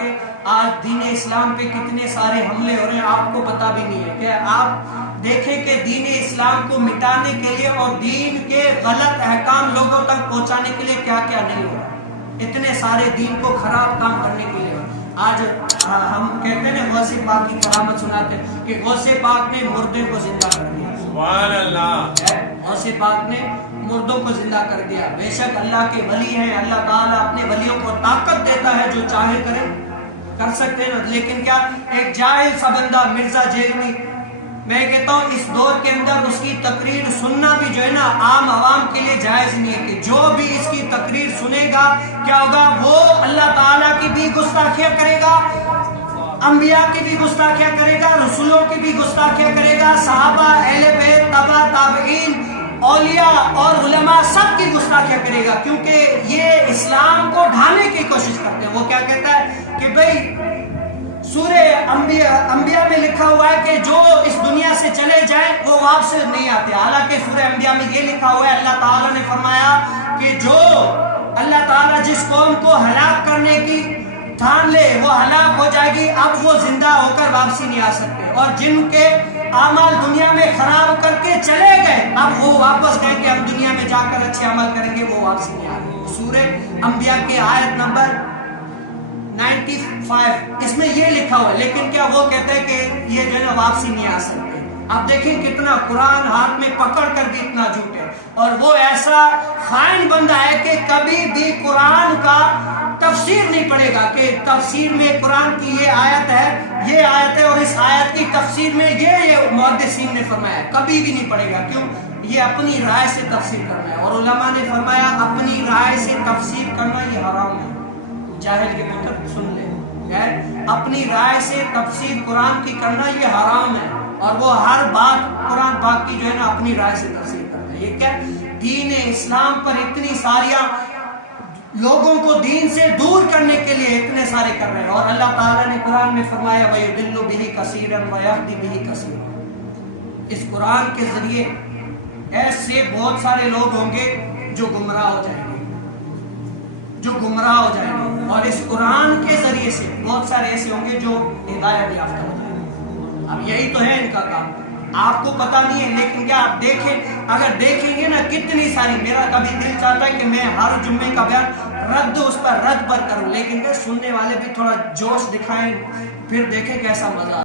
کے آج دین اسلام پہ کتنے سارے حملے ہو رہے ہیں، آپ کو پتہ بھی نہیں ہے کہ آپ دیکھیں کہ دین اسلام کو مٹانے کے لیے اور دین کے غلط احکام لوگوں تک پہنچانے کے لیے کیا کیا نہیں ہو رہا، اتنے سارے دین کو خراب کام کرنے کے لیے۔ آج ہم کہتے ہیں غوث پاک کی کرامت سناتے ہیں کہ غوث پاک نے مردے کو زندہ کر دیا، سبحان اللہ، غوث پاک نے مردوں کو زندہ کر دیا۔ بے شک اللہ کے ولی ہیں، اللہ تعالیٰ اپنے ولیوں کو طاقت دیتا ہے، جو چاہے کرے کر سکتے ہیں، لیکن کیا ایک جاہل سا بندہ مرزا جیلوی، میں کہتا ہوں اس دور کے اندر اس کی تقریر سننا بھی جو ہے نا عام عوام کے لیے جائز نہیں ہے، کہ جو بھی اس کی تقریر سنے گا کیا ہوگا، وہ اللہ تعالیٰ کی بھی گستاخیاں کرے گا، انبیاء کی بھی گستاخیاں کرے گا، رسولوں کی بھی گستاخیاں کرے گا، صحابہ، اہل بیت، تبع تابعین، اولیاء اور علماء سب کی گستاخیاں کرے گا، کیونکہ یہ اسلام کو ڈھانے کی کوشش کرتے ہیں۔ وہ کیا کہتا ہے کہ بھئی سورہ انبیاء میں لکھا ہوا ہے کہ جو اس دنیا سے چلے جائیں وہ واپس نہیں آتے، حالانکہ سورہ انبیاء میں یہ لکھا ہوا ہے، اللہ تعالیٰ نے فرمایا کہ جو اللہ تعالیٰ جس قوم کو ہلاک کرنے کی ٹھان لے وہ ہلاک ہو جائے گی، اب وہ زندہ ہو کر واپسی نہیں آ سکتے، اور جن کے اعمال دنیا میں خراب کر کے چلے گئے اب وہ واپس گئے کہ ہم دنیا میں جا کر اچھے عمل کریں گے، وہ واپسی نہیں آئے۔ سورہ انبیاء کے آیت نمبر 95 اس میں یہ لکھا ہوا ہے، لیکن کیا وہ کہتے ہیں کہ یہ جو ہے نا واپسی نہیں آ سکتے۔ اب دیکھیں کتنا قرآن ہاتھ میں پکڑ کر بھی اتنا جھوٹ ہے، اور وہ ایسا خائن بندہ ہے کہ کبھی بھی قرآن کا تفسیر نہیں پڑھے گا، کہ تفسیر میں قرآن کی یہ آیت ہے اور اس آیت کی تفسیر میں یہ محدثین نے فرمایا ہے، کبھی بھی نہیں پڑھے گا۔ کیوں؟ یہ اپنی رائے سے تفسیر کرنا ہے، اور علماء نے فرمایا اپنی رائے سے تفسیر کرنا یہ حرام ہے۔ جاہل کے مطلب سن لے، اپنی رائے سے تفسیر قرآن کی کرنا یہ حرام ہے، اور وہ ہر بات قرآن پاک کی جو ہے نا اپنی رائے سے تفسیر کرنا ہے۔ یہ کیا دین اسلام پر اتنی ساریاں لوگوں کو دین سے دور کرنے کے لیے اتنے سارے کر رہے ہیں، اور اللہ تعالیٰ نے قرآن میں فرمایا وَيُضِلُّ بِهِ كَثِيرًا وَيَهْدِي بِهِ كَثِيرًا، اس قرآن کے ذریعے ایسے بہت سارے لوگ ہوں گے جو گمراہ ہو جائیں گے، اور اس قرآن کے ذریعے سے بہت سارے ایسے ہوں گے جو ہدایت یافتہ ہو جائیں گے۔ اب یہی تو ہے ان کا کام، آپ کو پتہ نہیں ہے، لیکن کیا آپ دیکھیں، اگر دیکھیں گے نا کتنی ساری، میرا کبھی دل چاہتا ہے کہ میں ہر جمعے کا بیان اس پر رد پر کروں، لیکن سننے والے بھی تھوڑا جوش دکھائیں، پھر دیکھیں کیسا مزہ